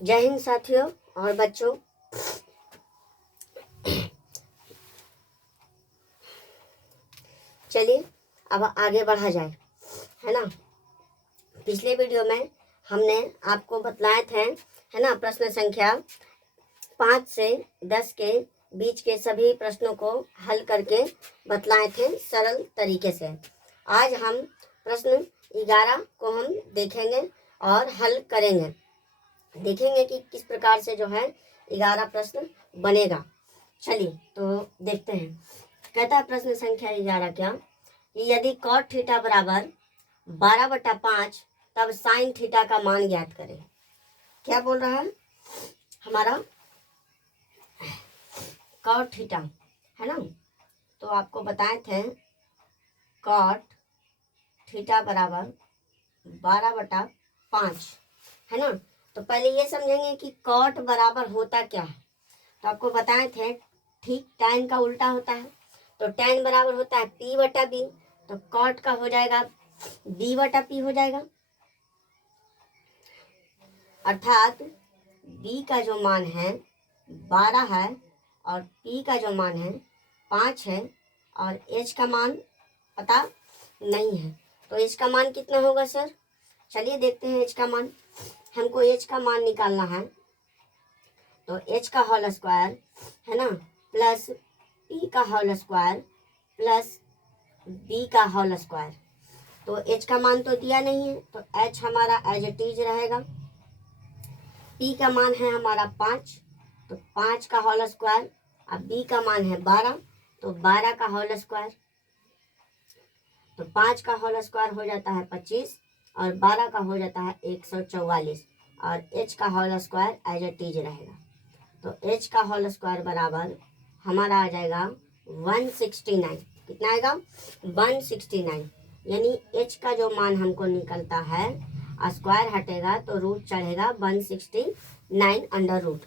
जय हिंद साथियों और बच्चों। चलिए अब आगे बढ़ा जाए, है ना। पिछले वीडियो में हमने आपको बतलाए थे, है ना, प्रश्न संख्या 5 से 10 के बीच के सभी प्रश्नों को हल करके बतलाए थे सरल तरीके से। आज हम प्रश्न 11 को हम देखेंगे और हल करेंगे। देखेंगे कि किस प्रकार से जो है 11 प्रश्न बनेगा। चलिए तो देखते हैं। कहता है प्रश्न संख्या 11 क्या, कि यदि कॉट थीटा बराबर 12/5 तब साइन थीटा का मान ज्ञात करें। क्या बोल रहा है हमारा, कॉट थीटा, है ना। तो आपको बताए थे कॉट थीटा बराबर 12/5, है ना। तो पहले ये समझेंगे कि कॉट बराबर होता क्या है। तो आपको बताए थे ठीक tan का उल्टा होता है। तो tan बराबर होता है P/B। तो कॉट का हो जाएगा B/P हो जाएगा, अर्थात B का जो मान है 12 है और P का जो मान है 5 है और H का मान पता नहीं है। तो H का मान कितना होगा सर? चलिए देखते हैं H का मान। हमको H का मान निकालना है। तो H का होल स्क्वायर, है ना, प्लस P का होल स्क्वायर प्लस B का होल स्क्वायर। तो H का मान तो दिया नहीं है, तो H हमारा एज इट इज रहेगा। P का मान है हमारा 5, तो 5 का होल स्क्वायर। अब B का मान है 12, तो 12 का होल स्क्वायर। तो 5 का होल स्क्वायर हो जाता है 25 और 12 का हो जाता है 144 और H का whole square as it is रहेगा। तो H का होल स्क्वायर बराबर हमारा आ जाएगा 169। कितना आएगा? 169। यानी H का जो मान हमको निकलता है, स्क्वायर हटेगा तो रूट चढ़ेगा 169 अंडर रूट।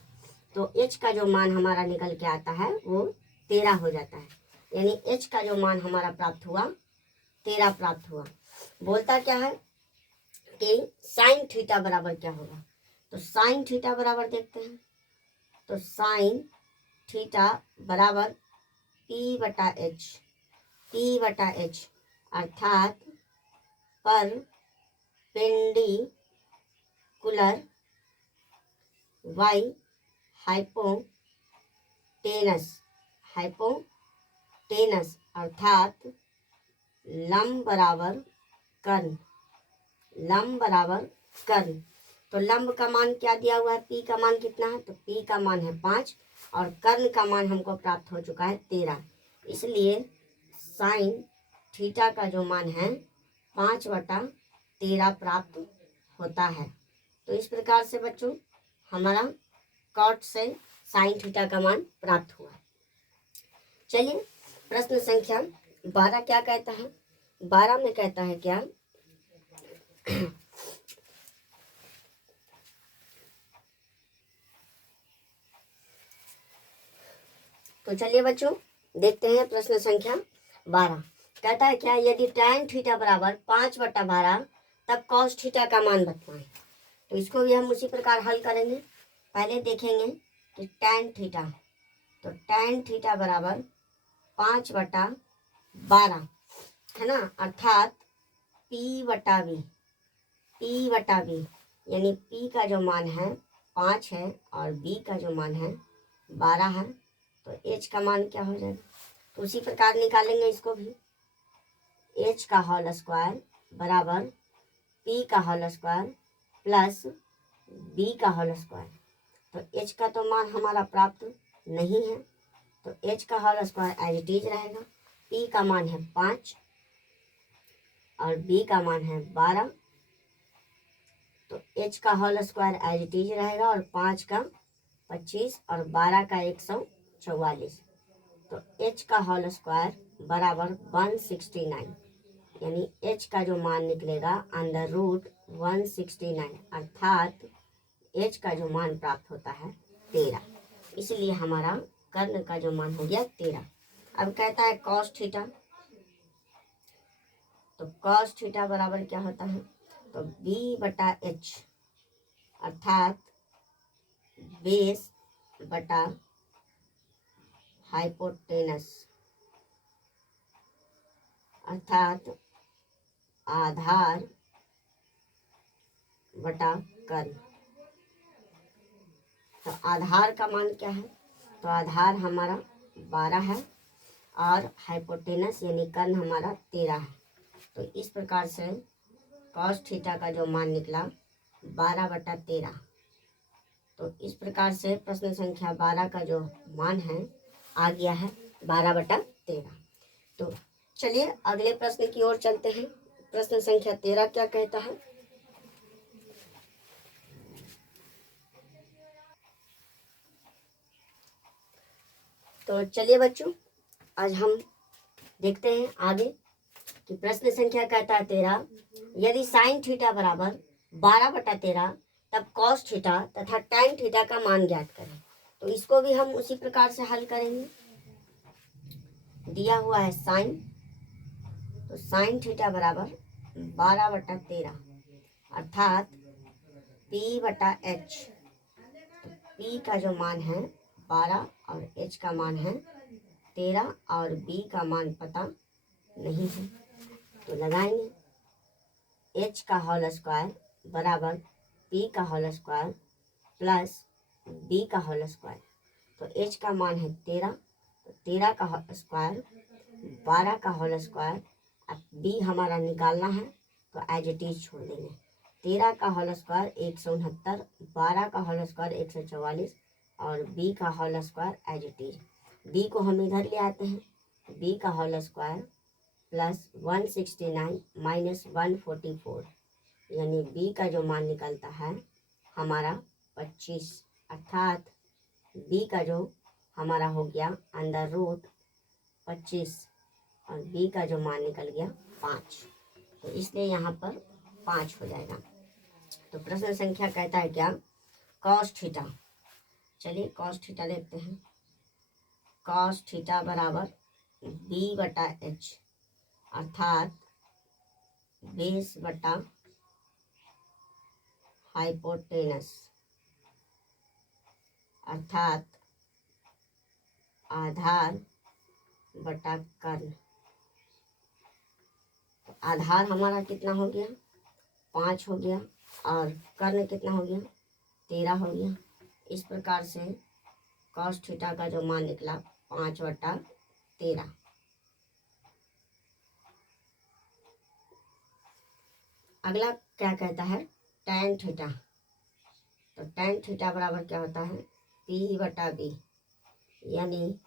तो H का जो मान हमारा निकल के आता है वो 13 हो जाता है। यानी H का जो मान हमारा प्राप्त हुआ 13 प्राप्त हुआ। बोलता क्या है कि साइन थीटा बराबर क्या होगा। तो साइन थीटा बराबर देखते हैं। तो साइन थीटा बराबर P/H, P/H अर्थात परपेंडिकुलर y हाइपोटेनस अर्थात लंब बराबर कर्ण, लंब बराबर कर्ण। तो लंब का मान क्या दिया हुआ है? P का मान कितना है? तो P का मान है 5 और कर्ण का मान हमको प्राप्त हो चुका है 13। इसलिए साइन थीटा का जो मान है 5/13 प्राप्त होता है। तो इस प्रकार से बच्चों हमारा कॉट से साइन थीटा का मान प्राप्त हुआ। चलिए प्रश्न संख्या 12 क्या कहता है। 12 में कहता है क्या, तो चलिए बच्चों देखते हैं प्रश्न संख्या 12। कहता है क्या, यदि tan थीटा बराबर 5/12 तब cos थीटा का मान बताएं। तो इसको भी हम उसी प्रकार हल करेंगे। पहले देखेंगे कि tan थीटा, तो tan थीटा बराबर 5/12, है ना, अर्थात P/B, P/B। यानी P का जो मान है 5 है और B का जो मान है 12 है। तो H का मान क्या हो जाएगा? तो उसी प्रकार निकालेंगे इसको भी। H का होल स्क्वायर बराबर P का होल स्क्वायर प्लस B का होल स्क्वायर। तो H का तो मान हमारा प्राप्त नहीं है, तो H का whole square as it is रहेगा। P का मान है 5 और B का मान है 12। तो H का whole square as it is रहेगा और 5 का 25 और 12 का 144। तो H का होल स्क्वायर बराबर 169। यानी H का जो मान निकलेगा अंडर रूट 169 अर्थात H का जो मान प्राप्त होता है 13। इसलिए हमारा कर्ण का जो मान हो गया 13। अब कहता है cos थीटा। तो cos थीटा बराबर क्या होता है? तो B/H अर्थात बेस बटा हाइपोटेनस, अर्थात आधार बटा कर्ल। तो आधार का मान क्या है? तो आधार हमारा 12 है और हाइपोटेनस यानी कर्ल हमारा 13 है। तो इस प्रकार से कॉस थीटा का जो मान निकला 12/13। तो इस प्रकार से प्रश्न संख्या 12 का जो मान है आ गया है 12/13। तो चलिए अगले प्रश्न की ओर चलते हैं। प्रश्न संख्या 13 क्या कहता है? तो चलिए बच्चों, आज हम देखते हैं आगे कि प्रश्न संख्या कहता है 13, यदि साइन थीटा बराबर 12/13 तब कॉस थीटा तथा टैन थीटा का मान ज्ञात करें। तो इसको भी हम उसी प्रकार से हल करेंगे। दिया हुआ है साइन, तो साइन थीटा बराबर 12/13 अर्थात P/H। P का जो मान है 12 और H का मान है 13 और B का मान पता नहीं है, तो लगाएंगे H का होल स्क्वायर बराबर P का होल स्क्वायर प्लस B का होल स्क्वायर। तो H का मान है 13, तो 13 का स्क्वायर 12 का होल स्क्वायर। अब B हमारा निकालना है तो एज इट इज छोड़ देंगे। 13 का होल स्क्वायर 169, 12 का होल स्क्वायर 144 और B का whole square as it is. B को हम इधर ले आते हैं, B का होल स्क्वायर प्लस 169 माइनस 144 यानी B का जो मान निकलता है हमारा 25 अर्थात B का जो हमारा हो गया अंडर रूट 25 और B का जो मान निकल गया 5। तो इसलिए यहाँ पर 5 हो जाएगा। तो प्रश्न संख्या कहता है क्या? Cos theta. चलिए कॉस थीटा देखते हैं। कॉस थीटा बराबर B/H अर्थात बेस बटा हाइपोटेनस अर्थात आधार बटा कर्ल। तो आधार हमारा कितना हो गया? 5 हो गया और कर्ल कितना हो गया? 13 हो गया। इस प्रकार से कॉस थीटा का जो मान निकला 5/13। अगला क्या कहता है? Tan theta. तो टैन थीटा बराबर क्या होता है? P/B यानी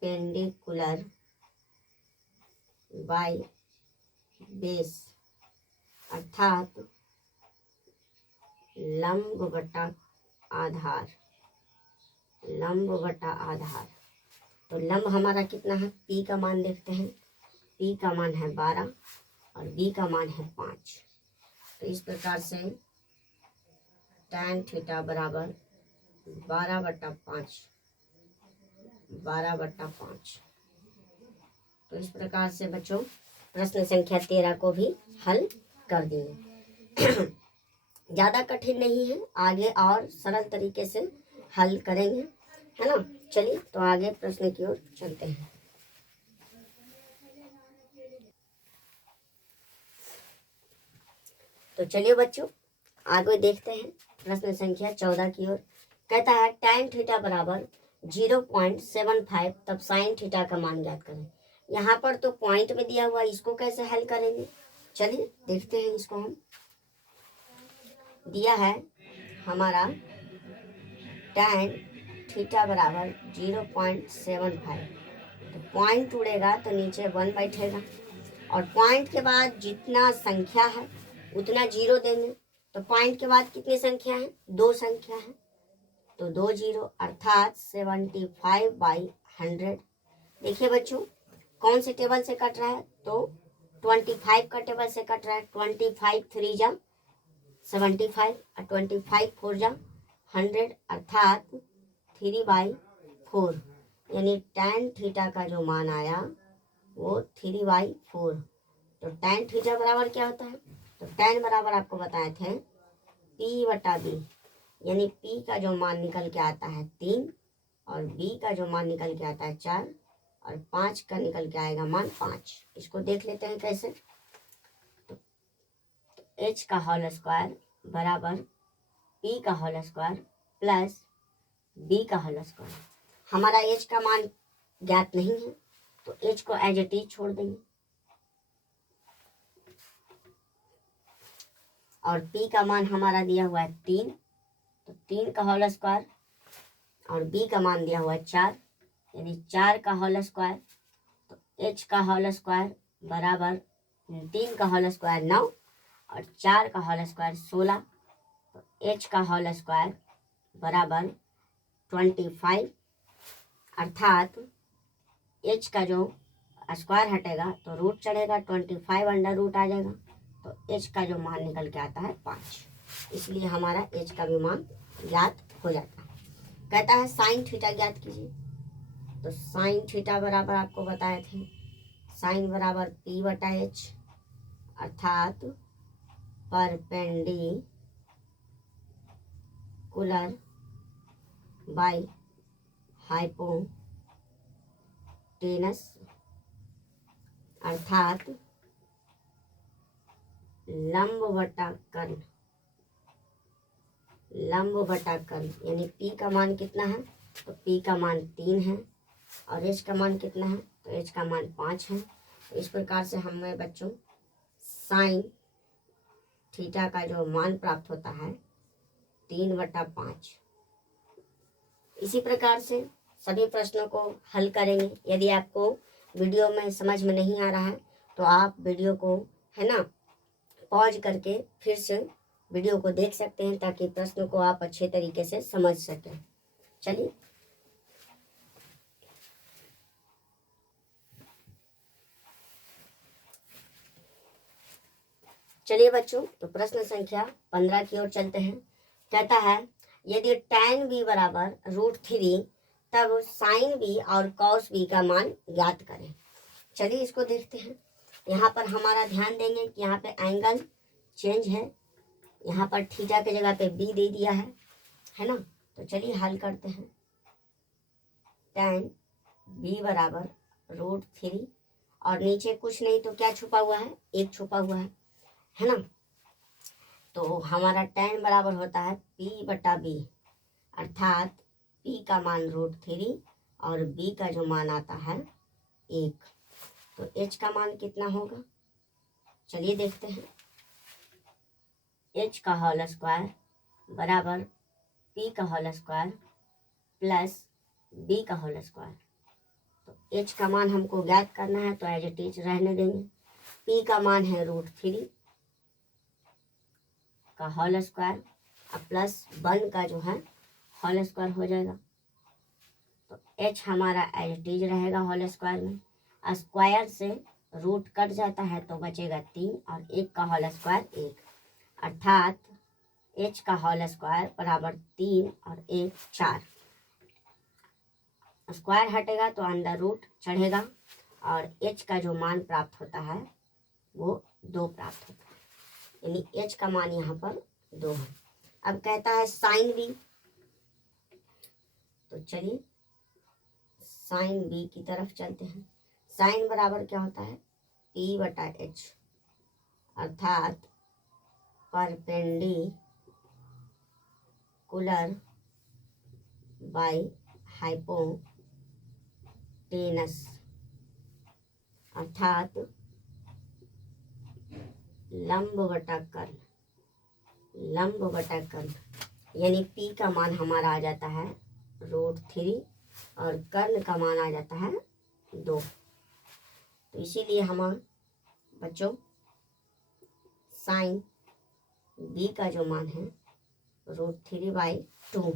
परपेंडिकुलर बाय बेस अर्थात लंब बटा आधार। लंब बटा आधार। तो लंब हमारा कितना है? P का मान देखते हैं। P का मान है 12 और B का मान है 5। तो इस प्रकार से टैन थीटा बराबर 12/5। 12/5। तो इस प्रकार से बच्चों प्रश्न संख्या 13 को भी हल कर दिए। ज़्यादा कठिन नहीं है, आगे और सरल तरीके से हल करेंगे, है ना। चलिए तो आगे प्रश्न की ओर चलते हैं। तो चलिए बच्चों आगे देखते हैं प्रश्न संख्या 14 की ओर। कहता है टैन थीटा बराबर 0.75 तब साइन थीटा का मान ज्ञात करें। यहाँ पर तो पॉइंट में दिया हुआ, इसको कैसे हल करेंगे? चलिए देखते हैं इसको। हम दिया है हमारा टैन थीटा बराबर 0.75। तो पॉइंट उड़ेगा तो नीचे 1 बैठेगा और पॉइंट के बाद जितना संख्या है उतना 0 देंगे। तो पॉइंट के बाद कितनी संख्या है? 2 संख्या है, तो 2 0 अर्थात 75/100। देखिए बच्चों कौन से टेबल से कट रहा है? तो 25 का टेबल से कट रहा है। 25 3 जा 75 और 25 4 जा 100 अर्थात 3/4 यानी टैन थीटा का जो मान आया वो 3/4। तो टैन थीटा बराबर क्या होता है? तो टैन बराबर आपको बताए थे P बटा B, यानी P का जो मान निकल के आता है 3 और B का जो मान निकल के आता है 4 और 5 का निकल के आएगा मान 5। इसको देख लेते हैं कैसे। तो H का होल स्क्वायर बराबर P का होल स्क्वायर प्लस B का होल स्क्वायर। हमारा H का मान ज्ञात नहीं है तो H को एज इट इज छोड़ देंगे और P का मान हमारा दिया हुआ है 3, तो 3 का होल स्क्वायर और B का मान दिया हुआ है 4, यानी 4 का होल स्क्वायर। तो H का होल स्क्वायर बराबर 3 का होल स्क्वायर 9 और 4 का होल स्क्वायर 16, तो H का होल स्क्वायर बराबर 25, अर्थात H का जो स्क्वायर हटेगा तो रूट चढ़ेगा, 25 अंडर रूट आ जाएगा, तो H का जो मान निकल के आता है 5। इसलिए हमारा H का भी मान ज्ञात हो जाता है। कहता है साइन थीटा ज्ञात कीजिए। तो साइन थीटा बराबर आपको बताए थे, साइन बराबर P बटा H, अर्थात परपेंडिकुलर बाय हाइपोटेनस, अर्थात लंब बटा कर्ण, लंब बटा कर्ण, यानी P का मान कितना है तो P का मान 3 है और H का मान कितना है तो H का मान 5 है। तो इस प्रकार से हमें बच्चों साइन थीटा का जो मान प्राप्त होता है 3/5। इसी प्रकार से सभी प्रश्नों को हल करेंगे। यदि आपको वीडियो में समझ में नहीं आ रहा है तो आप वीडियो को है ना पॉज करके फिर से वीडियो को देख सकते हैं ताकि प्रश्न को आप अच्छे तरीके से समझ सकें। चलिए बच्चों, तो प्रश्न संख्या 15 की ओर चलते हैं। कहता है यदि tan b बराबर √3 तब sin b और cos b का मान ज्ञात करें। चलिए इसको देखते हैं। यहाँ पर हमारा ध्यान देंगे कि यहाँ पे एंगल चेंज है, यहाँ पर थीटा की जगह पे b दे दिया है ना। तो चलिए हल करते हैं। tan b बराबर √3 और नीचे कुछ नहीं तो क्या छुपा हुआ है, 1 छुपा हुआ है ना। तो हमारा tan बराबर होता है P बटा B, अर्थात P का मान √3 और B का जो मान आता है 1, तो H का मान कितना होगा चलिए देखते हैं। H का होल स्क्वायर बराबर P का होल स्क्वायर प्लस B का होल स्क्वायर। तो H का मान हमको ज्ञात करना है तो एज इट इज रहने देंगे। P का मान है √3 का होल स्क्वायर और प्लस 1 का जो है होल स्क्वायर हो जाएगा। तो H हमारा एज इट इज रहेगा होल स्क्वायर में। स्क्वायर से रूट कट जाता है तो बचेगा 3 और 1 का होल स्क्वायर 1, अर्थात H का होल स्क्वायर बराबर 3 और 1 4। स्क्वायर हटेगा तो अंडर रूट चढ़ेगा और H का जो मान प्राप्त होता है वो 2 प्राप्त होता है, यानी H का मान यहाँ पर 2 है। अब कहता है साइन B, तो चलिए साइन B की तरफ चलते हैं। साइन बराबर क्या होता है P बटा H, अर्थात परपेंडिकुलर बाय हाइपोटेनस, अर्थात लंब बटा कर्ण, लंब बटा कर्ण, यानी P का मान हमारा आ जाता है √3 और कर्ण का मान आ जाता है 2। तो इसीलिए हम बच्चों साइन B का जो मान है √3/2,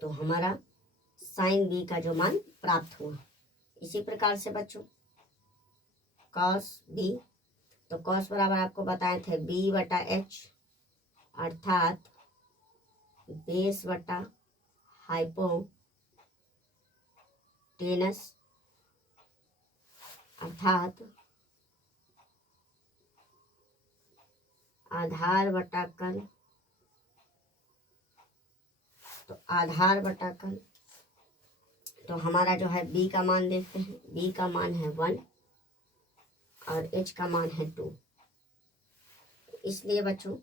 तो हमारा साइन B का जो मान प्राप्त हुआ। इसी प्रकार से बच्चों cos B, तो cos बराबर आपको बताए थे B बटा H, अर्थात बेस बटा हाइपोटेनस, अर्थात आधार बटा कर्ण, तो आधार बटा कर्ण, तो हमारा जो है b का मान देखते हैं, b का मान है 1 और h का मान है 2। इसलिए बच्चों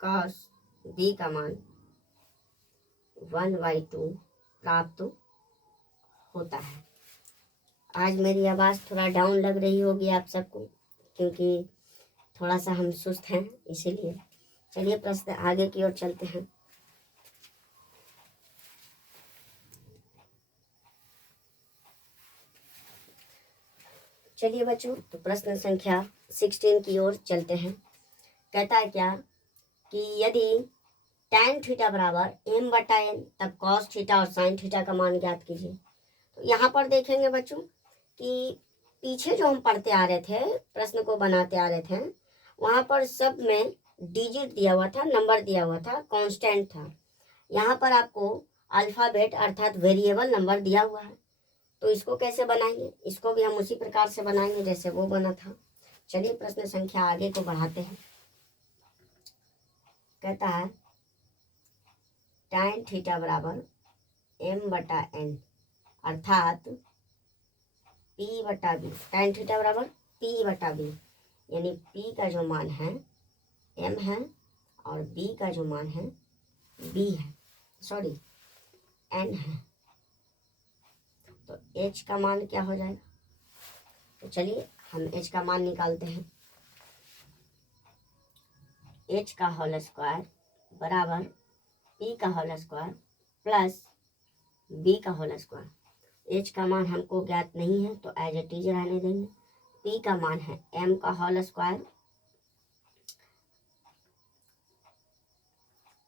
cos b का मान 1/2 प्राप्त होता है। आज मेरी आवाज़ थोड़ा डाउन लग रही होगी आप सबको, क्योंकि थोड़ा सा हम सुस्त हैं इसीलिए। चलिए प्रश्न आगे की ओर चलते हैं। चलिए बच्चों, तो प्रश्न संख्या 16 की ओर चलते हैं। कहता है क्या कि यदि tan थीटा बराबर m/n, तब cos थीटा और sin थीटा का मान ज्ञात कीजिए। तो यहाँ पर देखेंगे बच्चों कि पीछे जो हम पढ़ते आ रहे थे, प्रश्न को बनाते आ रहे थे, वहाँ पर सब में डिजिट दिया हुआ था, नंबर दिया हुआ था, कांस्टेंट था। यहाँ पर आपको अल्फ़ाबेट अर्थात वेरिएबल नंबर दिया हुआ है। तो इसको कैसे बनाएंगे? इसको भी हम उसी प्रकार से बनाएंगे जैसे वो बना था। चलिए प्रश्न संख्या आगे को बढ़ाते हैं। कहता है tan थीटा बराबर m/n अर्थात p/b, tan थीटा बराबर p/b, यानी p का जो मान है m है और b का जो मान है b है, सॉरी n है। तो h का मान क्या हो जाएगा? तो चलिए हम h का मान निकालते हैं। h का होल स्क्वायर बराबर p का होल स्क्वायर प्लस b का होल स्क्वायर। h का मान हमको ज्ञात नहीं है तो एज इट इज रहने देंगे। p का मान है m का होल स्क्वायर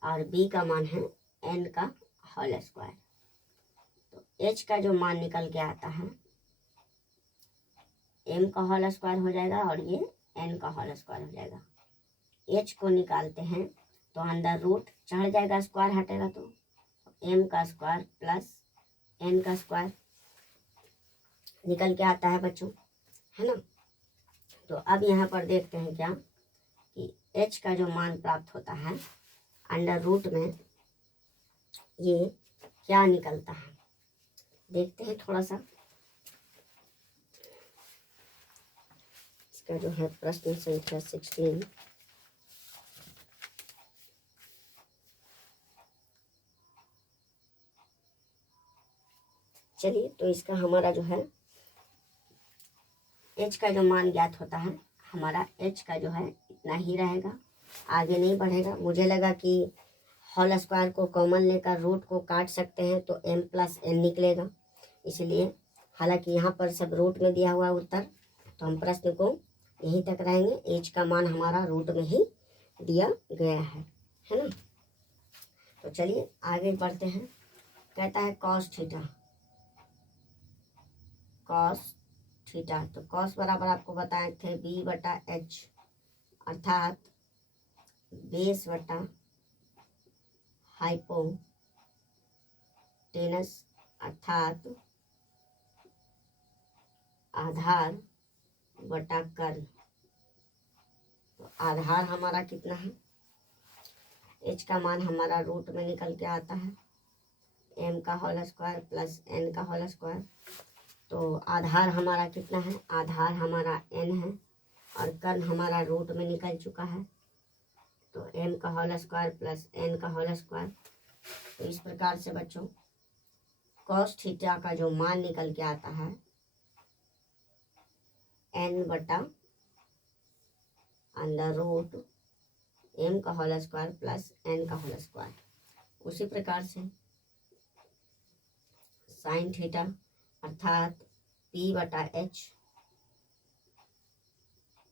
और b का मान है n का होल स्क्वायर। तो h का जो मान निकल के आता है m का होल स्क्वायर हो जाएगा और ये n का होल स्क्वायर हो जाएगा। h को निकालते हैं तो अंदर रूट चढ़ जाएगा, स्क्वायर हटेगा तो m का स्क्वायर प्लस n का स्क्वायर निकल के आता है बच्चों, है ना। तो अब यहाँ पर देखते हैं क्या कि h का जो मान प्राप्त होता है अंडर रूट में ये क्या निकलता है, देखते हैं थोड़ा सा। इसका जो है प्रश्न संख्या 16, चलिए तो इसका हमारा जो है h का जो मान ज्ञात होता है, हमारा h का जो है इतना ही रहेगा, आगे नहीं बढ़ेगा। मुझे लगा कि होल स्क्वायर को कॉमन लेकर रूट को काट सकते हैं तो m प्लस n निकलेगा, इसलिए हालांकि यहाँ पर सब रूट में दिया हुआ उत्तर, तो हम प्रश्न को यहीं तक रहेंगे। h का मान हमारा रूट में ही दिया गया है ना। तो चलिए आगे बढ़ते हैं। कहता है cos थीटा, cos थीटा, तो cos बराबर आपको बताए थे b/h अर्थात बेस बटा हाइपोटेनस अर्थात आधार बटा कर्ण। तो आधार हमारा कितना है, h का मान हमारा रूट में निकल के आता है m का होल स्क्वायर प्लस n का होल स्क्वायर। तो आधार हमारा कितना है, आधार हमारा n है और कर्ण हमारा रूट में निकल चुका है, तो m का होल स्क्वायर प्लस n का होल स्क्वायर। तो इस प्रकार से बच्चों cos थीटा का जो मान निकल के आता है n/√m का होल स्क्वायर प्लस n का होल स्क्वायर। उसी प्रकार से sin थीटा अर्थात p/h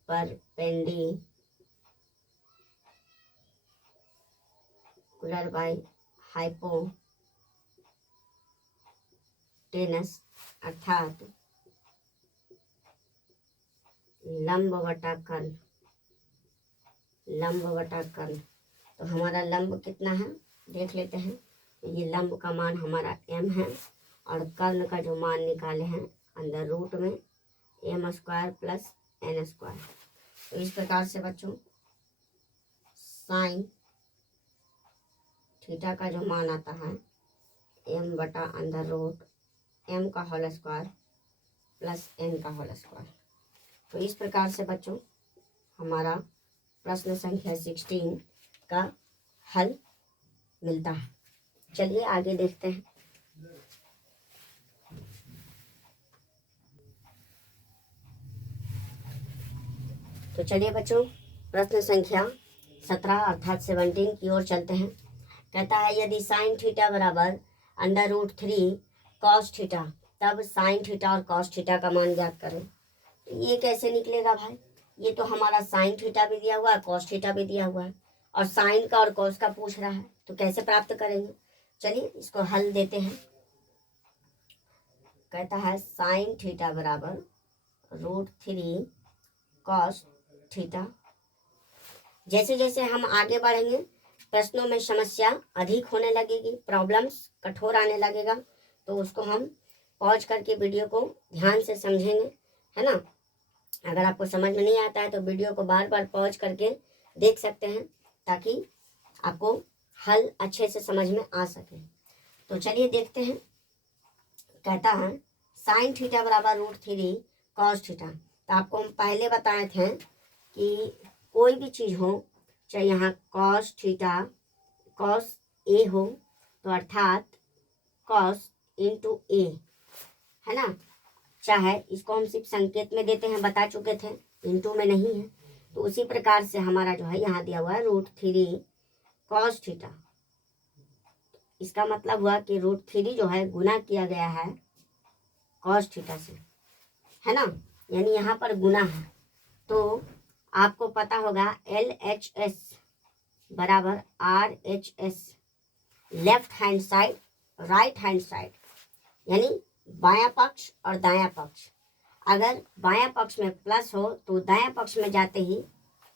परपेंडिकुलर बाय हाइपोटेनस अर्थात लंब बटा कर्ण, लंब बटा कर्ण। तो हमारा लंब कितना है देख लेते हैं। ये लंब का मान हमारा m है और कर्ण का जो मान निकाले हैं अंदर रूट में m² प्लस एन स्क्वायर। तो इस प्रकार से बच्चों साइन थीटा का जो मान आता है m बटा अंडर रूट m का होल स्क्वायर प्लस n का होल स्क्वायर। तो इस प्रकार से बच्चों हमारा प्रश्न संख्या 16 का हल मिलता है। चलिए आगे देखते हैं। तो चलिए बच्चों प्रश्न संख्या 17 अर्थात 17 की ओर चलते हैं। कहता है यदि साइन थीटा बराबर अंडर रूट 3 कॉस थीटा तब साइन थीटा और कॉस थीटा का मान ज्ञात करें। तो ये कैसे निकलेगा भाई? ये तो हमारा साइन थीटा भी दिया हुआ है, कॉस थीटा भी दिया हुआ है और साइन का और कॉस का पूछ रहा है, तो कैसे प्राप्त करेंगे? चलिए इसको हल देते हैं। कहता है साइन थीटा बराबर रूट 3 कॉस थीटा। जैसे जैसे हम आगे बढ़ेंगे प्रश्नों में समस्या अधिक होने लगेगी, प्रॉब्लम्स कठोर आने लगेगा, तो उसको हम पॉज करके वीडियो को ध्यान से समझेंगे, है ना। अगर आपको समझ में नहीं आता है तो वीडियो को बार बार पॉज करके देख सकते हैं ताकि आपको हल अच्छे से समझ में आ सके। तो चलिए देखते हैं। कहता है साइन थीटा बराबर रूट 3 कॉस थीटा। तो आपको हम पहले बताए थे कि कोई भी चीज़ हो, चाहे यहाँ कॉस थीटा कॉस ए हो, तो अर्थात कॉस इंटू ए, है ना। चाहे इसको हम सिर्फ संकेत में देते हैं, बता चुके थे, इंटू में नहीं है। तो उसी प्रकार से हमारा जो है यहाँ दिया हुआ है रूट 3 कॉस थीटा। इसका मतलब हुआ कि रूट 3 जो है गुना किया गया है कॉस थीटा से, है ना, यानी यहाँ पर गुना है। तो आपको पता होगा LHS बराबर RHS, left hand side right hand side, यानी बायां पक्ष और दायां पक्ष। अगर बायां पक्ष में प्लस हो तो दायां पक्ष में जाते ही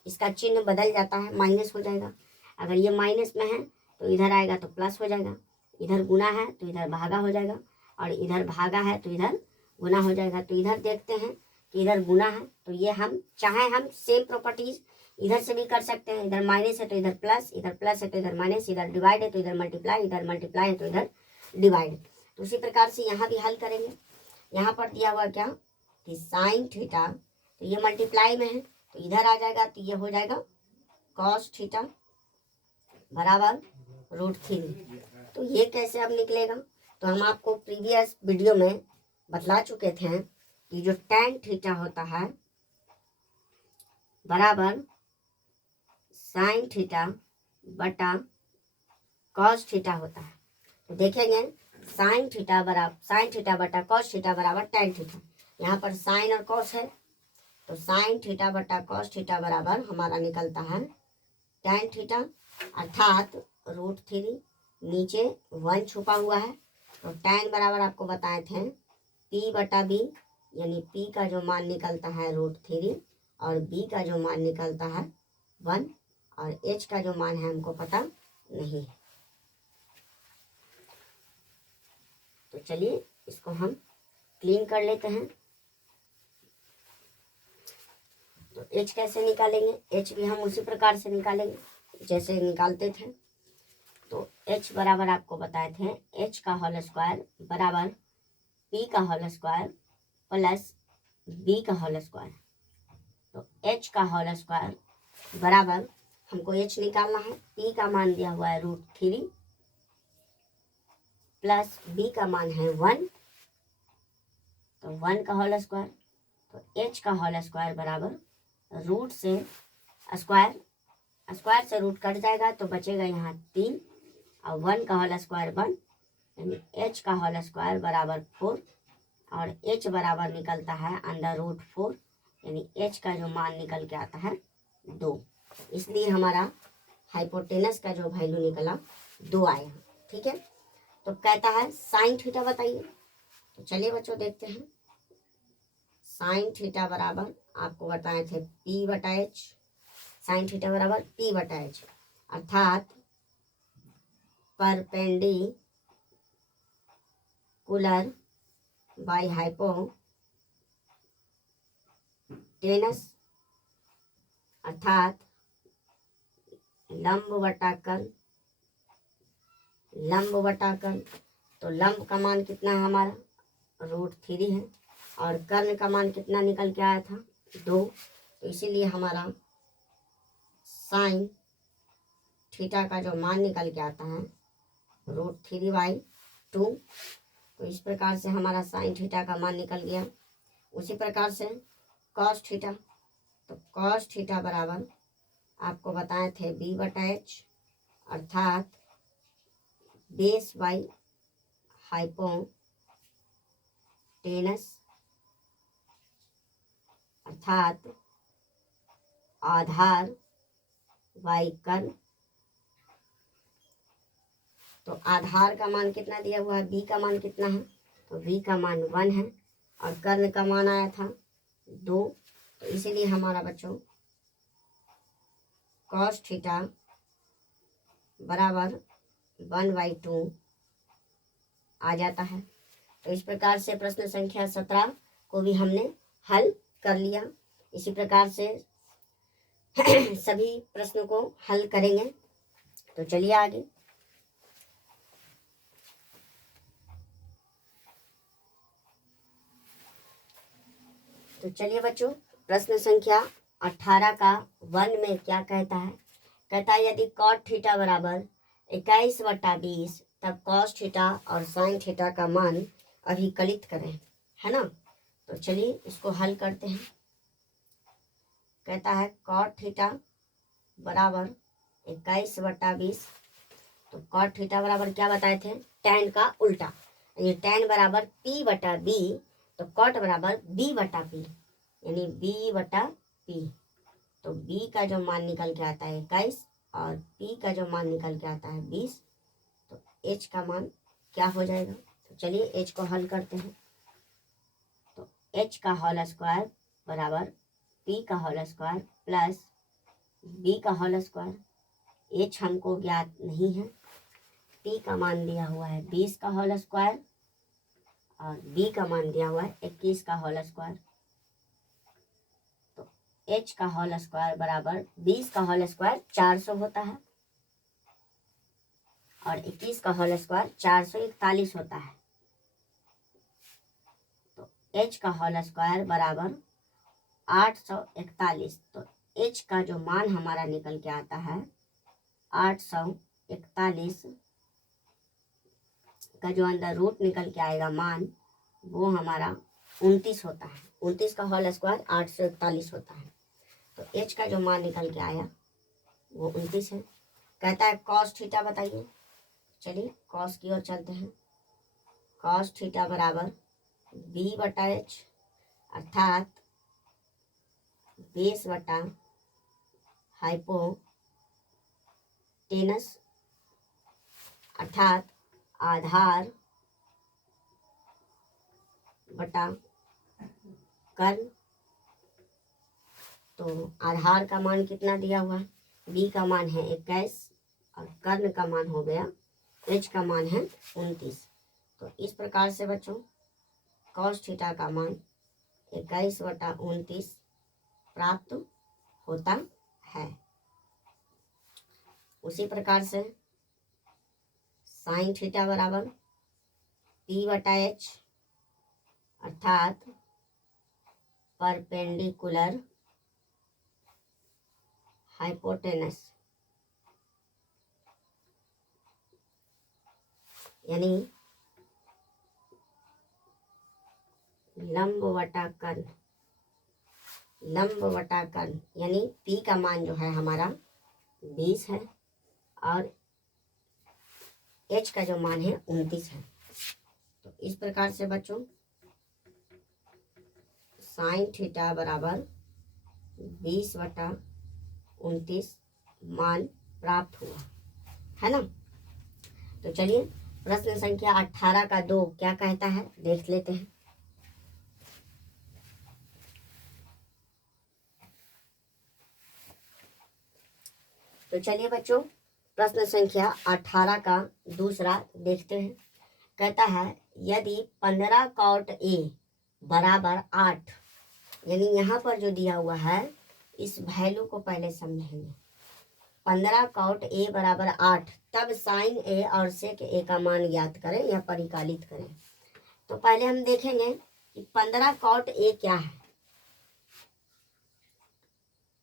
इसका चिन्ह बदल जाता है, माइनस हो जाएगा। अगर ये माइनस में है तो इधर आएगा तो प्लस हो जाएगा, इधर गुना है तो इधर भागा हो जाएगा, और इधर भागा है तो इधर गुना हो जाएगा। तो इधर देखते हैं कि इधर गुना है, तो ये हम चाहे हम सेम प्रॉपर्टीज इधर से भी कर सकते हैं। इधर माइनस है तो इधर प्लस है तो इधर माइनस, इधर डिवाइड है तो इधर मल्टीप्लाई, इधर मल्टीप्लाई है तो इधर डिवाइड। तो उसी प्रकार से यहाँ भी हल करेंगे। यहाँ पर दिया हुआ क्या कि साइन थीटा, तो ये मल्टीप्लाई में है तो इधर आ जाएगा, तो ये हो जाएगा कॉस थीटा बराबर रूट 3। तो ये कैसे अब निकलेगा? तो हम आपको प्रीवियस वीडियो में बतला चुके थे कि जो tan थीटा होता है बराबर साइन थीटा बटा कॉस थीटा होता है। तो देखेंगे साइन थीटा बटा कॉस थीटा बराबर tan थीटा। यहाँ पर साइन और कॉस है, तो साइन थीटा बटा कॉस थीटा बराबर हमारा निकलता है tan थीटा, अर्थात रूट 3, नीचे 1 छुपा हुआ है। तो tan बराबर आपको बताए थे P बटा B, यानी P का जो मान निकलता है रूट 3 और B का जो मान निकलता है 1, और H का जो मान है हमको पता नहीं है। तो चलिए इसको हम क्लीन कर लेते हैं। तो H कैसे निकालेंगे? H भी हम उसी प्रकार से निकालेंगे जैसे निकालते थे। तो H बराबर आपको बताए थे H का होल स्क्वायर बराबर P का होल स्क्वायर प्लस B का होल स्क्वायर। तो H का होल स्क्वायर बराबर हमको H निकालना है, P का मान दिया हुआ है रूट 3 प्लस B का मान है 1, तो 1 का होल स्क्वायर। तो H का होल स्क्वायर बराबर रूट से स्क्वायर से रूट कट जाएगा तो बचेगा यहाँ 3, और 1 का होल स्क्वायर 1, यानी H का होल स्क्वायर बराबर 4, और H बराबर निकलता है अंडर रूट 4, यानी H का जो मान निकल के आता है 2। इसलिए हमारा हाइपोटेनस का जो वैल्यू निकला 2 आया। ठीक है, तो कहता है साइन थीटा बताइए। तो चलिए बच्चों देखते हैं। साइन थीटा बराबर आपको बताए थे P बटा H, साइन थीटा बराबर P बटा H, अर्थात परपेंडिकुलर बाई टेनस अर्थात लंब बटा कर्ण, लंब बटा कर्ण। तो लंब का मान कितना है हमारा, √3 है, और कर्ण का मान कितना निकल के आया था, 2। तो इसीलिए हमारा साइन थीटा का जो मान निकल के आता है √3/2। तो इस प्रकार से हमारा साइन थीटा का मान निकल गया। उसी प्रकार से कॉस थीटा, तो कॉस थीटा बराबर आपको बताए थे B/H अर्थात बेस बाई हाइपोटेनस अर्थात आधार बाई कर्ण। तो आधार का मान कितना दिया हुआ है, B का मान कितना है, तो B का मान 1 है, और कर्ण का मान आया था 2। तो इसीलिए हमारा बच्चों कॉस थीटा बराबर 1/2 आ जाता है। तो इस प्रकार से प्रश्न संख्या 17 को भी हमने हल कर लिया। इसी प्रकार से सभी प्रश्नों को हल करेंगे। तो चलिए आगे। तो चलिए बच्चों, प्रश्न संख्या 18 का 1 में क्या कहता है, कहता है यदि कॉट थीटा बराबर 21/20 तब कॉस थीटा और साइन थीटा का मान अभिकलित करें, है ना। तो चलिए इसको हल करते हैं। कहता है कॉट थीटा बराबर 21/20, तो कॉट थीटा बराबर क्या बताए थे, tan का उल्टा, यानी tan बराबर P/B, तो कॉट बराबर B/P, यानी B/P। तो B का जो मान निकल के आता है 21 और P का जो मान निकल के आता है 20, तो H का मान क्या हो जाएगा। तो चलिए H को हल करते हैं। तो H का होल स्क्वायर बराबर P का होल स्क्वायर प्लस B का होल स्क्वायर। H हमको ज्ञात नहीं है, P का मान दिया हुआ है 20 का होल स्क्वायर और B का मान दिया हुआ है 21 का होल स्क्वायर। तो H का होल स्क्वायर बराबर 20 का होल स्क्वायर 400 होता है और 21 का होल स्क्वायर 441 होता है। तो H का होल स्क्वायर बराबर 841। तो H का जो मान हमारा निकल के आता है 841 का जो अंदर रूट निकल के आएगा मान, वो हमारा 29 होता है। 29 का होल स्क्वायर 841 होता है। तो H का जो मान निकल के आया वो 29 है। कहता है कॉस थीटा बताइए। चलिए कॉस की ओर चलते हैं। कॉस थीटा बराबर B/H अर्थात बेस बटा हाइपोटेनस अर्थात आधार बटा कर्ण। तो आधार का मान कितना दिया हुआ है, B का मान है 21 और कर्ण का मान हो गया, H का मान है 29। तो इस प्रकार से बच्चों कॉस थीटा का मान 21/29 प्राप्त होता है। उसी प्रकार से साइन थीटा बराबर P/H अर्थात परपेंडिकुलर हाइपोटेनस, यानी लंब बटा कर्ण, लंब बटा कर्ण, यानी P का मान जो है हमारा 20 है और H का जो मान है 29 है। तो इस प्रकार से बच्चों साइन थीटा बराबर 20/29 मान प्राप्त हुआ, है ना। तो चलिए प्रश्न संख्या 18 का 2 क्या कहता है देख लेते हैं। तो चलिए बच्चों प्रश्न संख्या 18 का दूसरा देखते हैं। कहता है यदि 15 cot A बराबर 8 यानी यहाँ पर जो दिया हुआ है इस वैल्यू को पहले समझेंगे। 15 कॉट ए बराबर 8, तब साइन ए और सेक ए का मान ज्ञात करें या परिकालित करें। तो पहले हम देखेंगे कि 15 कॉट ए क्या है।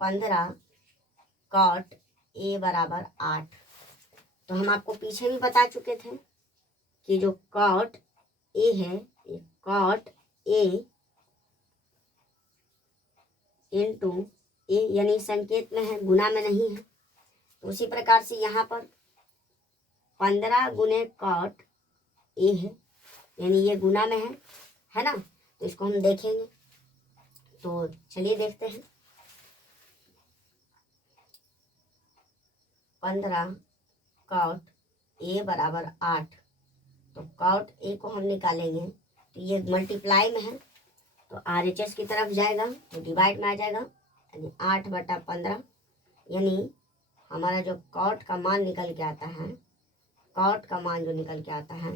15 कॉट ए बराबर 8, तो हम आपको पीछे भी बता चुके थे कि जो कॉट ए है, ये कॉट ए इंटू ए, यानी संकेत में है, गुना में नहीं है। तो उसी प्रकार से यहाँ पर 15 गुने कॉट ए है, यानी ये गुना में है ना। तो इसको हम देखेंगे, तो चलिए देखते हैं। 15 कॉट ए बराबर 8, तो कॉट ए को हम निकालेंगे तो ये मल्टीप्लाई में है, तो RHS की तरफ जाएगा तो डिवाइड में आ जाएगा, यानी 8/15, यानी हमारा जो कॉट का मान निकल के आता है, कॉट का मान जो निकल के आता है,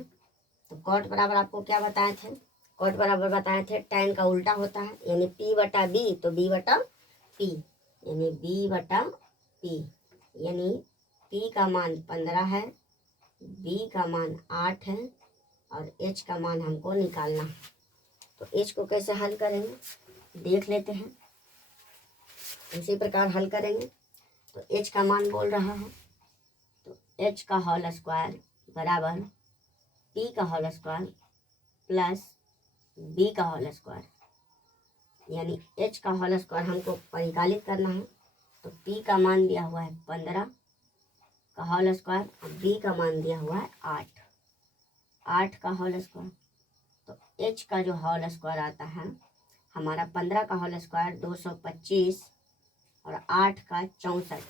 तो कॉट बराबर आपको क्या बताए थे, कॉट बराबर बताए थे tan का उल्टा होता है, यानी P/B, तो B/P, यानी B/P, यानी P का मान 15 है, B का मान 8 है और H का मान हमको निकालना है। तो H को कैसे हल करेंगे देख लेते हैं। उसी प्रकार हल करेंगे तो H का मान बोल रहा है, तो H का होल स्क्वायर बराबर P का होल स्क्वायर प्लस B का होल स्क्वायर, यानी H का होल स्क्वायर हमको परिकालित करना है। तो P का मान दिया हुआ है 15 का होल स्क्वायर और B का मान दिया हुआ है 8 का होल स्क्वायर। तो H का जो होल स्क्वायर आता है हमारा 15 का होल स्क्वायर 225 और 8 का 64,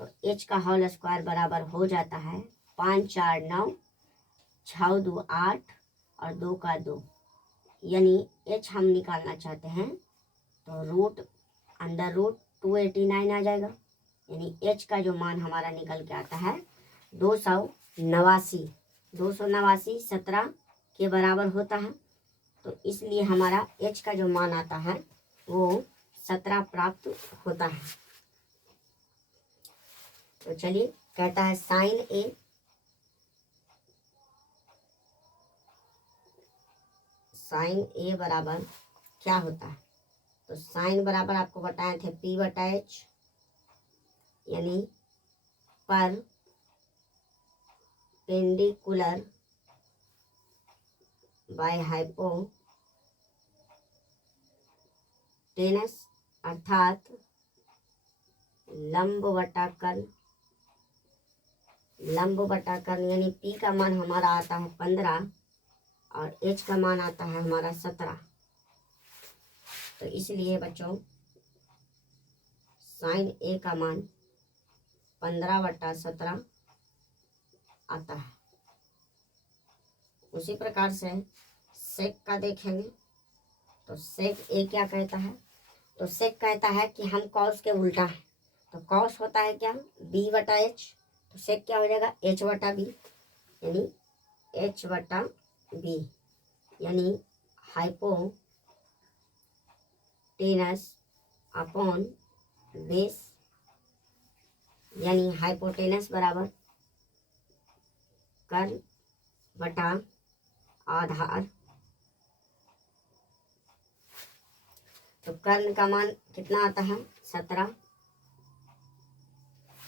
तो H का होल स्क्वायर बराबर हो जाता है 5 4 9, 6 2 8 और 2 का 2, यानी H हम निकालना चाहते हैं तो √√289 आ जाएगा, यानी H का जो मान हमारा निकल के आता है 289। 289 17 के बराबर होता है, तो इसलिए हमारा H का जो मान आता है वो 17 प्राप्त होता है। तो चलिए कहता है साइन ए बराबर क्या होता है, तो साइन बराबर आपको बताए थे P/H, यानी पर पेंडिकुलर बाय हाइपोटेनस, अर्थात लंब बटा कर्ण, यानी P का मान हमारा आता है 15 और H का मान आता है हमारा 17। तो इसलिए बच्चों साइन ए का मान 15/17 आता है। उसी प्रकार से सेक का देखेंगे तो सेक ए क्या कहता है, तो सेक कहता है कि हम कॉस के उल्टा है, तो कॉस होता है क्या B/H, तो सेक क्या हो जाएगा H/B, यानी H/B, यानी हाइपोटेनस अपॉन बेस, यानी हाइपोटेनस बराबर कर्ण बटा आधार। तो कर्ण का मान कितना आता है 17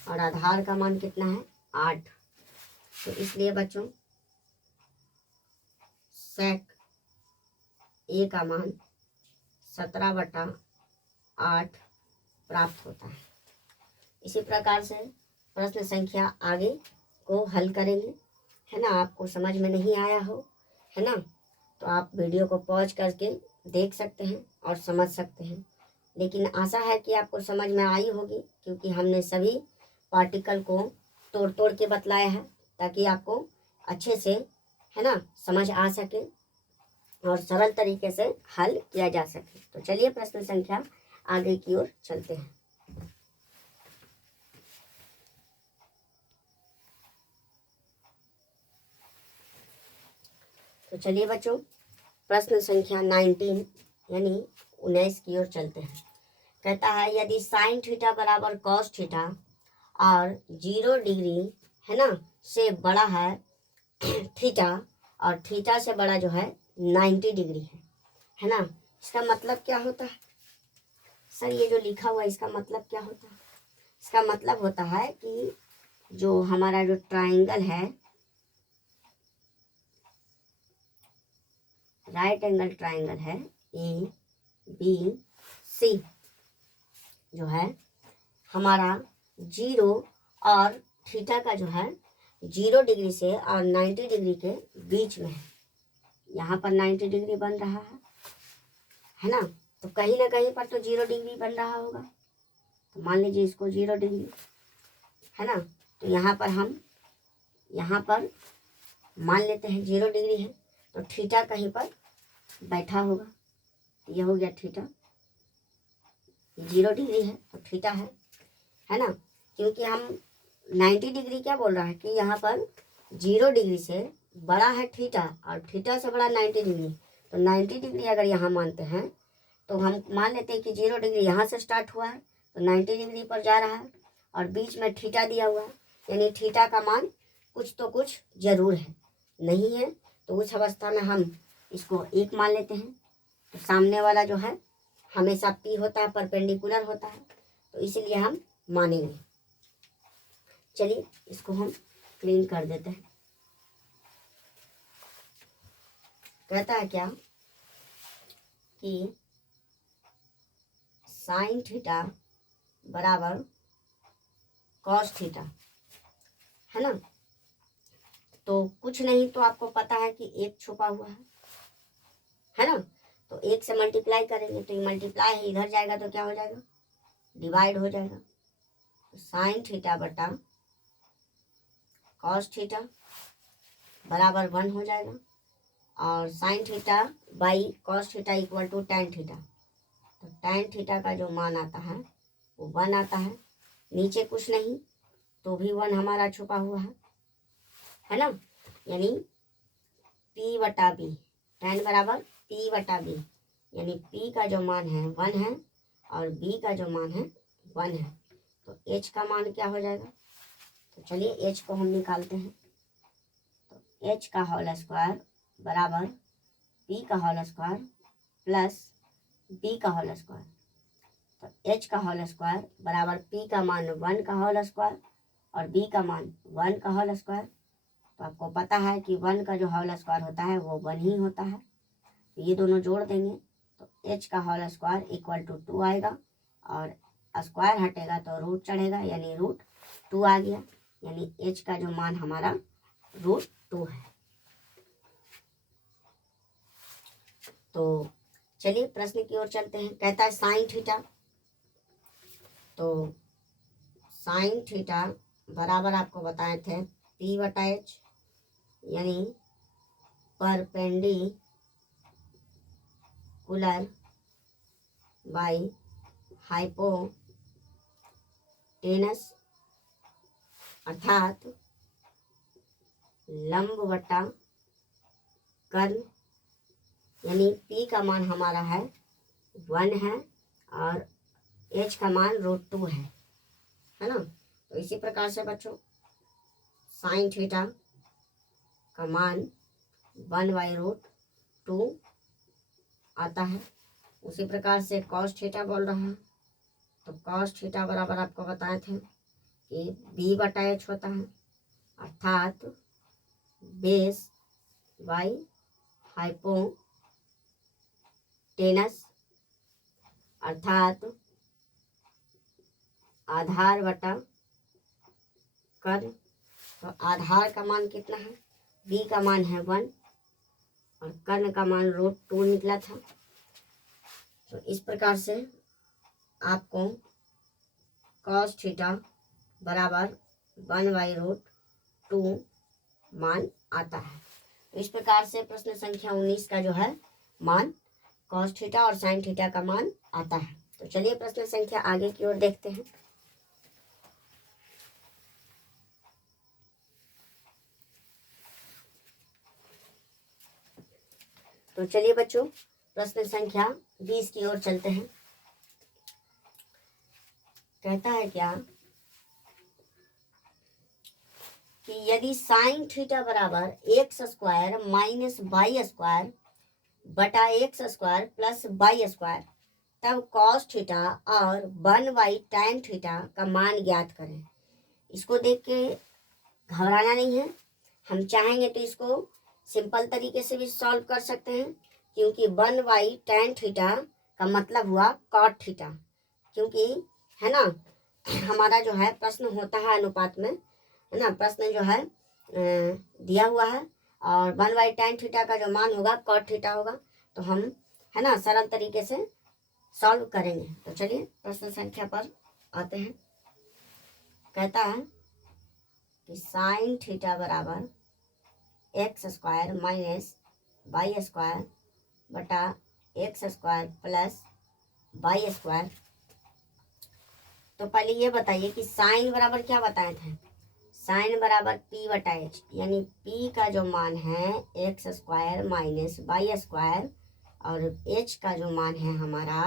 और आधार का मान कितना है 8, तो इसलिए बच्चों सेक ए का मान 17/8 प्राप्त होता है। इसी प्रकार से प्रश्न संख्या आगे को हल करेंगे, है ना। आपको समझ में नहीं आया हो, है ना, तो आप वीडियो को पॉज करके देख सकते हैं और समझ सकते हैं। लेकिन आशा है कि आपको समझ में आई होगी, क्योंकि हमने सभी पार्टिकल को तोड़ तोड़ के बतलाया है ताकि आपको अच्छे से, है ना, समझ आ सके और सरल तरीके से हल किया जा सके। तो चलिए प्रश्न संख्या आगे की ओर चलते हैं। तो चलिए बच्चों प्रश्न संख्या 19 यानी 19 की ओर चलते हैं। कहता है यदि साइन थीटा बराबर कॉस थीटा और 0 डिग्री है ना से बड़ा है थीटा, और थीटा से बड़ा जो है 90 डिग्री है ना, इसका मतलब क्या होता है सर? ये जो लिखा हुआ है इसका मतलब क्या होता है? इसका मतलब होता है कि जो हमारा जो ट्राइंगल है, राइट एंगल ट्राइंगल है ए बी सी, जो है हमारा 0 और थीटा का जो है 0 डिग्री से और 90 डिग्री के बीच में है। यहाँ पर 90 डिग्री बन रहा है ना, तो कहीं ना कहीं पर तो 0 डिग्री बन रहा होगा। तो मान लीजिए इसको 0 डिग्री है ना, तो यहाँ पर मान लेते हैं 0 डिग्री है, तो थीटा कहीं पर बैठा होगा। तो यह हो गया थीटा, 0 डिग्री है तो थीटा है ना, क्योंकि हम 90 डिग्री क्या बोल रहा है कि यहाँ पर 0 डिग्री से बड़ा है थीटा और थीटा से बड़ा 90 डिग्री। तो 90 डिग्री अगर यहाँ मानते हैं तो हम मान लेते हैं कि 0 डिग्री यहाँ से स्टार्ट हुआ है तो 90 डिग्री पर जा रहा है और बीच में थीटा दिया हुआ है, यानी थीटा का मान कुछ तो कुछ जरूर है। नहीं है तो उस अवस्था में हम इसको 1 मान लेते हैं। तो सामने वाला जो है हमेशा पी होता है, परपेंडिकुलर होता है, तो इसीलिए हम मानेंगे। चलिए इसको हम क्लीन कर देते हैं। कहता है क्या कि साइन थीटा बराबर कॉस थीटा है ना, तो कुछ नहीं तो आपको पता है कि 1 छुपा हुआ है ना, तो 1 से मल्टीप्लाई करेंगे तो ये मल्टीप्लाई है, इधर जाएगा तो क्या हो जाएगा, डिवाइड हो जाएगा। तो साइन थीटा बटा कॉस थीटा बराबर 1 हो जाएगा, और sine theta by cos theta equal to tan theta. तो टेन थीटा का जो मान आता है वो 1 आता है। नीचे कुछ नहीं तो भी 1 हमारा छुपा हुआ है ना, यानी P बटा बी, टेन बराबर P बटा बी, यानी P का जो मान है 1 है और B का जो मान है 1 है। तो H का मान क्या हो जाएगा? तो चलिए H को हम निकालते हैं। तो H का होल स्क्वायर बराबर P का होल स्क्वायर प्लस B का होल स्क्वायर। तो H का होल स्क्वायर बराबर P का मान 1 का होल स्क्वायर और B का मान 1 का होल स्क्वायर। तो आपको पता है कि 1 का जो होल स्क्वायर होता है वो 1 ही होता है, तो ये दोनों जोड़ देंगे तो H का होल स्क्वायर इक्वल टू 2 आएगा, और स्क्वायर हटेगा तो रूट चढ़ेगा, यानी √2 आ गया, यानी H का जो मान हमारा √2 है। तो चलिए प्रश्न की ओर चलते हैं। कहता है साइन थीटा, तो साइन थीटा बराबर आपको बताए थे P बटा H, यानी परपेंडिकुलर बाई हाइपोटेनस, अर्थात लंब बटा कर्ण, यानी P का मान हमारा है 1 है और H का मान √2 है ना। तो इसी प्रकार से बच्चों साइन थीटा का मान 1/√2 आता है। उसी प्रकार से कॉस थीटा बोल रहा है, तो कॉस थीटा बराबर आपको बताए थे कि B बटा H होता है, अर्थात बेस बाई हाइपोटेनस, अर्थात आधार बटा कर्ण। तो आधार का मान कितना है? B का मान है 1 और कर्ण का मान √2 निकला था। तो इस प्रकार से आपको कॉस थीटा बराबर 1/√2 मान आता है। तो इस प्रकार से प्रश्न संख्या 19 का जो है मान कॉस थीटा और साइन थीटा का मान आता है। तो चलिए प्रश्न संख्या आगे की ओर देखते हैं। तो चलिए बच्चों प्रश्न संख्या 20 की ओर चलते हैं। कहता है क्या कि यदि साइन थीटा बराबर X square minus Y square बटा X square plus Y square, तब कॉस थीटा और 1/tan टैन थीटा का मान ज्ञात करें। इसको देख के घबराना नहीं है। हम चाहेंगे तो इसको सिंपल तरीके से भी सॉल्व कर सकते हैं, क्योंकि 1/tan टैन थीटा का मतलब हुआ कॉट थीटा, क्योंकि है ना हमारा जो है प्रश्न होता है अनुपात में, है ना, प्रश्न जो है दिया हुआ है और 1/tan थीटा का जो मान होगा कॉट थीटा होगा। तो हम है ना सरल तरीके से सॉल्व करेंगे। तो चलिए प्रश्न संख्या पर आते हैं। कहता है कि साइन थीटा बराबर X square minus Y square बटा X square plus Y square. तो पहले ये बताइए कि साइन बराबर क्या बताए थे, साइन बराबर पी बटा एच, यानी पी का जो मान है X square minus Y square और एच का जो मान है हमारा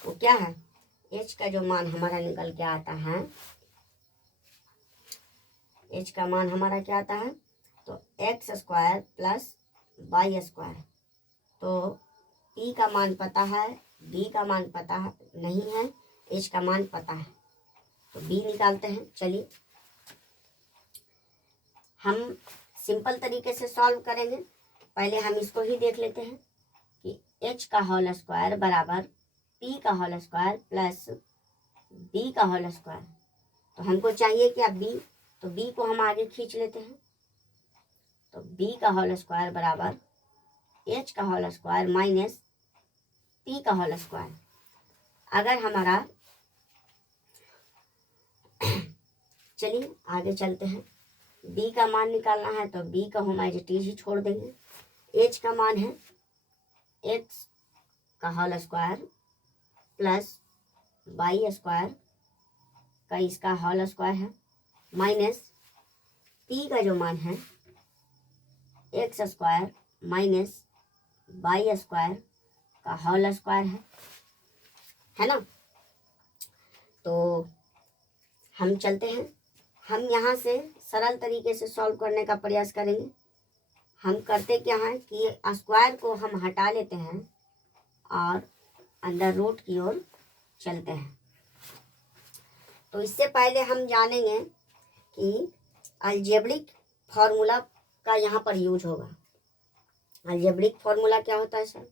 वो क्या है, एच का जो मान हमारा निकल के आता है, एच का मान हमारा क्या आता है, तो X square plus Y square. तो पी का मान पता है, बी का मान पता है नहीं है, एच का मान पता है, तो बी निकालते हैं। चलिए हम सिंपल तरीके से सॉल्व करेंगे। पहले हम इसको ही देख लेते हैं कि एच का होल स्क्वायर बराबर पी का होल स्क्वायर प्लस बी का होल स्क्वायर। तो हमको चाहिए क्या बी, तो बी को हम आगे खींच लेते हैं। तो बी का होल स्क्वायर बराबर एच का होल स्क्वायर माइनस पी का होल स्क्वायर। अगर हमारा चलिए आगे चलते हैं, बी का मान निकालना है तो बी का हम एज इट इज ही छोड़ देंगे। एच का मान है एक्स का whole square plus Y square का इसका होल स्क्वायर है माइनस पी का जो मान है X square minus Y square का होल स्क्वायर है ना। तो हम चलते हैं, हम यहाँ से सरल तरीके से सॉल्व करने का प्रयास करेंगे। हम करते क्या है कि स्क्वायर को हम हटा लेते हैं और अंडर रूट की ओर चलते हैं। तो इससे पहले हम जानेंगे कि अलजेब्रिक फार्मूला का यहाँ पर यूज होगा। अलजेब्रिक फार्मूला क्या होता है सर,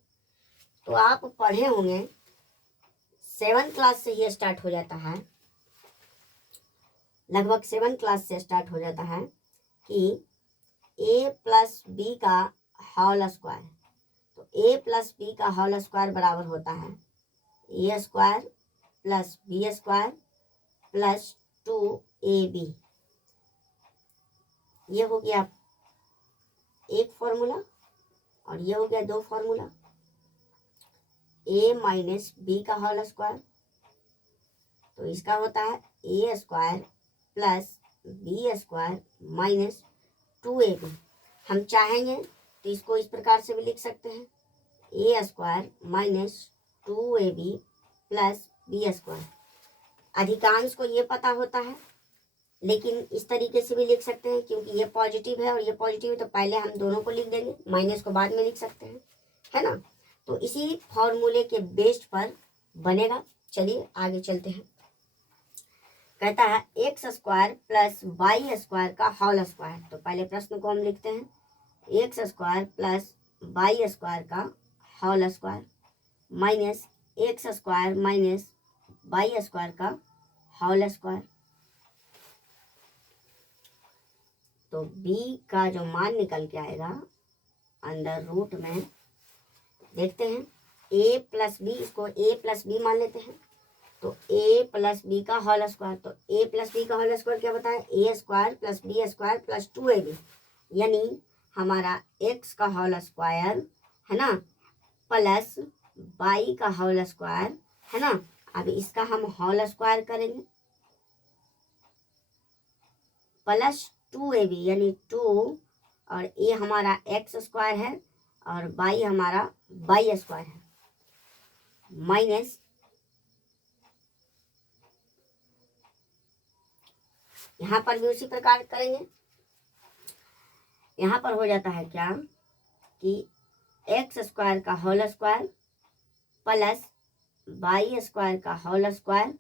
तो आप पढ़े होंगे 7th क्लास से ही स्टार्ट हो जाता है, लगभग 7th क्लास से स्टार्ट हो जाता है कि a प्लस बी का होल स्क्वायर। तो a प्लस बी का होल स्क्वायर बराबर होता है A square plus B square plus 2ab। ये हो गया एक फॉर्मूला और ये हो गया दो फॉर्मूला। a माइनस बी का होल स्क्वायर, तो इसका होता है A square plus B square minus 2ab। हम चाहेंगे तो इसको इस प्रकार से भी लिख सकते हैं A square minus 2ab plus B square. अधिकांश को ये पता होता है, लेकिन इस तरीके से भी लिख सकते हैं, क्योंकि ये पॉजिटिव है और ये पॉजिटिव है तो पहले हम दोनों को लिख देंगे, माइनस को बाद में लिख सकते हैं, है ना। तो इसी फॉर्मूले के बेस्ड पर बनेगा। चलिए आगे चलते हैं। कहता है X square plus Y square का होल स्क्वायर। तो पहले प्रश्न को हम लिखते हैं X square plus Y square का whole square minus X square minus Y square का होल स्क्वायर। तो b का जो मान निकल के आएगा अंडर रूट में, देखते हैं a प्लस बी, इसको a प्लस बी मान लेते हैं। तो a प्लस बी का होल स्क्वायर, तो a प्लस बी का होल स्क्वायर क्या बताया, A square plus B square plus 2ab, यानी हमारा x का होल स्क्वायर है ना प्लस y का होल स्क्वायर है ना। अब इसका हम होल स्क्वायर करेंगे प्लस 2ab, यानी 2 और ये हमारा एक्स स्क्वायर है और बाई हमारा बाई स्क्वायर है, माइनस यहाँ पर भी उसी प्रकार करेंगे। यहाँ पर हो जाता है क्या कि एक्स स्क्वायर का whole square plus Y square का whole square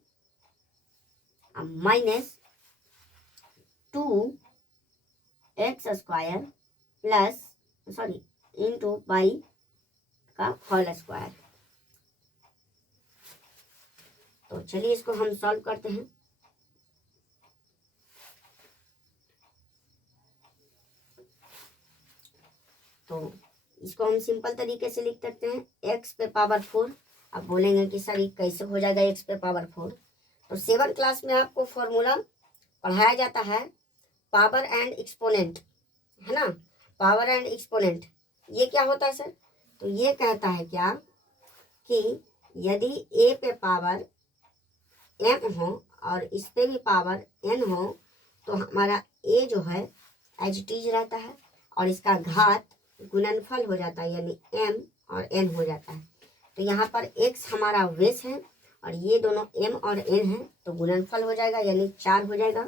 minus 2x square plus sorry into Y का होल स्क्वायर। तो चलिए इसको हम सॉल्व करते हैं। तो इसको हम सिंपल तरीके से लिख सकते हैं x पे पावर 4। अब बोलेंगे कि सर ये कैसे हो जाएगा x पे पावर 4? तो 7 क्लास में आपको फॉर्मूला पढ़ाया जाता है पावर एंड एक्सपोनेंट, है ना, पावर एंड एक्सपोनेंट। ये क्या होता है सर? तो ये कहता है क्या कि यदि a पे पावर m हो और इस पे भी पावर n हो तो हमारा a जो है एज इट इज रहता है और इसका घात गुणनफल हो जाता है, यानी m और n हो जाता है। तो यहाँ पर x हमारा बेस है और ये दोनों m और n है, तो गुणनफल हो जाएगा यानी 4 हो जाएगा,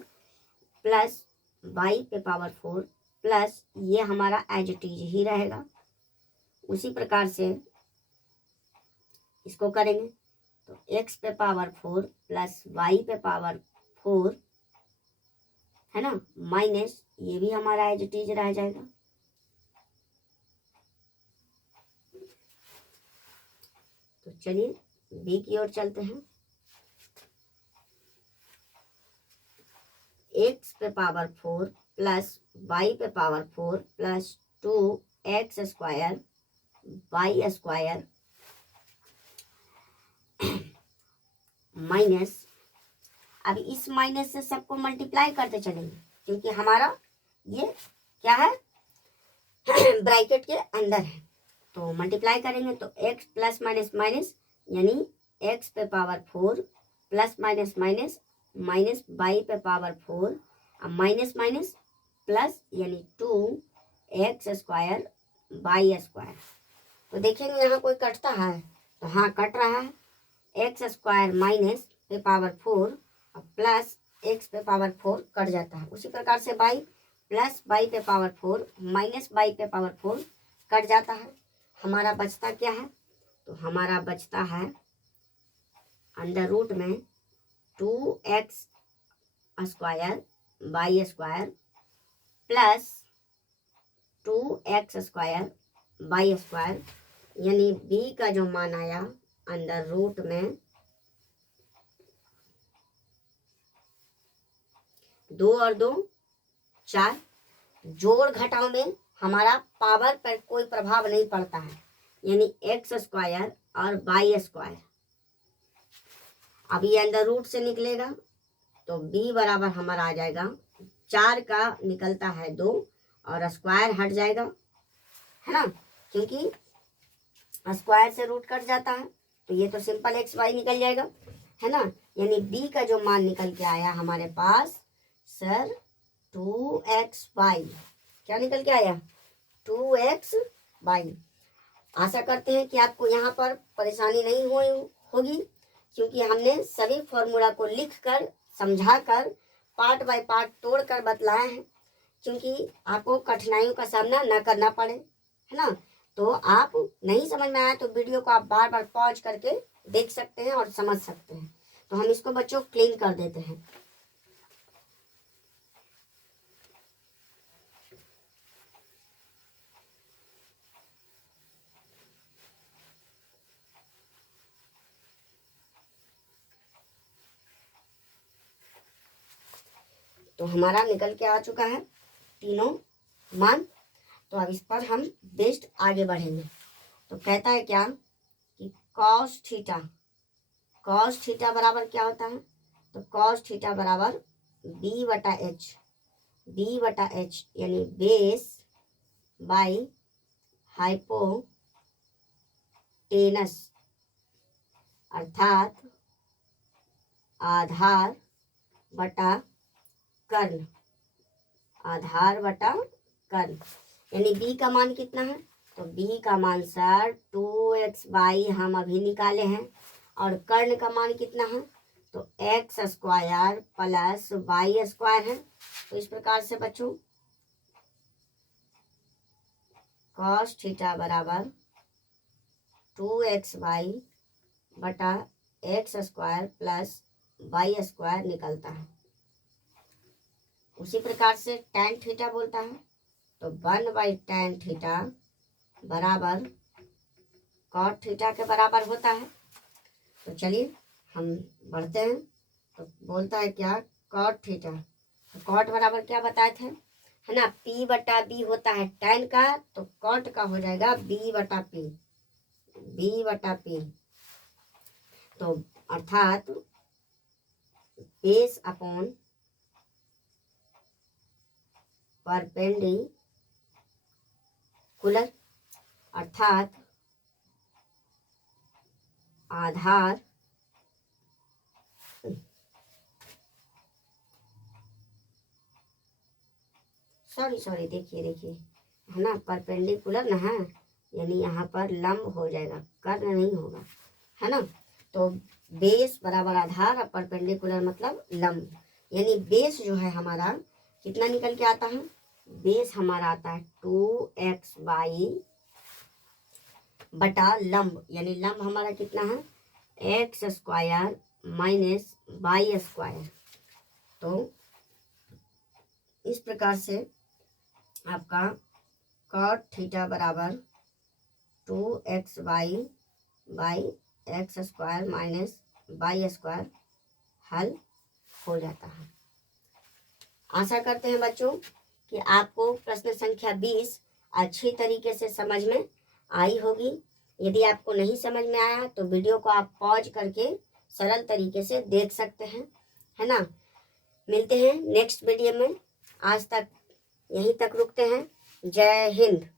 प्लस बाई पे पावर 4 प्लस ये हमारा एज इट इज ही रहेगा। उसी प्रकार से इसको करेंगे तो x पे पावर 4 प्लस y पे पावर 4 है ना, माइनस ये भी हमारा एज इट इज रह जाएगा। तो चलिए b की ओर चलते हैं। x पे पावर 4 प्लस y पे power 4 plus 2x square y square minus, अब इस माइनस से सबको मल्टीप्लाई करते चलेंगे क्योंकि हमारा ये क्या है ब्रैकेट के अंदर है। तो मल्टीप्लाई करेंगे तो x प्लस माइनस माइनस यानी x पे power 4 plus minus minus minus by पे पावर 4 अब माइनस माइनस प्लस यानी 2x स्क्वायर बाई स्क्वायर। तो देखेंगे यहाँ कोई कटता है तो हाँ कट रहा है, एक्स स्क्वायर माइनस पे पावर 4 प्लस एक्स पे पावर 4 कट जाता है। उसी प्रकार से बाई प्लस बाई पे पावर 4 माइनस बाई पे पावर 4 कट जाता है। हमारा बचता क्या है? तो हमारा बचता है अंडर रूट में 2x square by square plus 2x square by square, यानी b का जो मान आया अंडर रूट में 2 और 2 4। जोड़ घटाव में हमारा पावर पर कोई प्रभाव नहीं पड़ता है, यानी एक्स स्क्वायर और बाई स्क्वायर। अब ये अंडर रूट से निकलेगा तो b बराबर हमारा आ जाएगा 4 का निकलता है 2 और स्क्वायर हट जाएगा, है ना, क्योंकि स्क्वायर से रूट कट जाता है तो ये तो सिंपल एक्स वाई निकल जाएगा, है ना। यानी b का जो मान निकल के आया हमारे पास सर 2xy, क्या निकल के आया 2xy। आशा करते हैं कि आपको यहाँ पर परेशानी नहीं होगी क्योंकि हमने सभी फॉर्मूला को लिख कर समझा कर पार्ट बाय पार्ट तोड़ कर बतलाए हैं क्योंकि आपको कठिनाइयों का सामना न करना पड़े, है ना। तो आप नहीं समझ में आया तो वीडियो को आप बार बार पॉज करके देख सकते हैं और समझ सकते हैं। तो हम इसको बच्चों क्लीन कर देते हैं। तो हमारा निकल के आ चुका है तीनों मान। तो अब इस पर हम बेस्ट आगे बढ़ेंगे। तो कहता है क्या कि कॉस थीटा बराबर क्या होता है? तो कॉस थीटा बराबर बी बटा एच यानी बेस बाई हाइपोटेनस अर्थात आधार बटा कर्ण, यानी b का मान कितना है? तो b का मान सर 2x/, हम अभी निकाले हैं, और कर्ण का मान कितना है, तो x² प्लस y² है। तो इस प्रकार से बच्चों cos थीटा बराबर 2xy बटा x² प्लस y² निकलता है। उसी प्रकार से tan थीटा बोलता है, तो 1/tan थीटा बराबर cot थीटा के बराबर होता है। तो चलिए हम बढ़ते हैं। तो बोलता है क्या, cot थीटा, तो cot बराबर क्या बताए थे, है ना, p/b होता है tan का, तो cot का हो जाएगा b/p, b/p। तो अर्थात बेस अपॉन परपेंडिकुलर, अर्थात आधार सॉरी देखिए है ना, परपेंडिकुलर ना है, यानी यहाँ पर लंब हो जाएगा, कर्ण नहीं होगा, है ना। तो बेस बराबर आधार और परपेंडिकुलर मतलब लंब, यानी बेस जो है हमारा कितना निकल के आता है, बेस हमारा आता है 2xy बटा लंब, यानी लंब हमारा कितना है x² माइनस y²। तो इस प्रकार से आपका cot थीटा बराबर 2xy by x² minus y² हल हो जाता है। आशा करते हैं बच्चों कि आपको प्रश्न संख्या 20 अच्छी तरीके से समझ में आई होगी। यदि आपको नहीं समझ में आया तो वीडियो को आप पॉज करके सरल तरीके से देख सकते हैं, है ना। मिलते हैं नेक्स्ट वीडियो में, आज तक यहीं तक रुकते हैं। जय हिंद।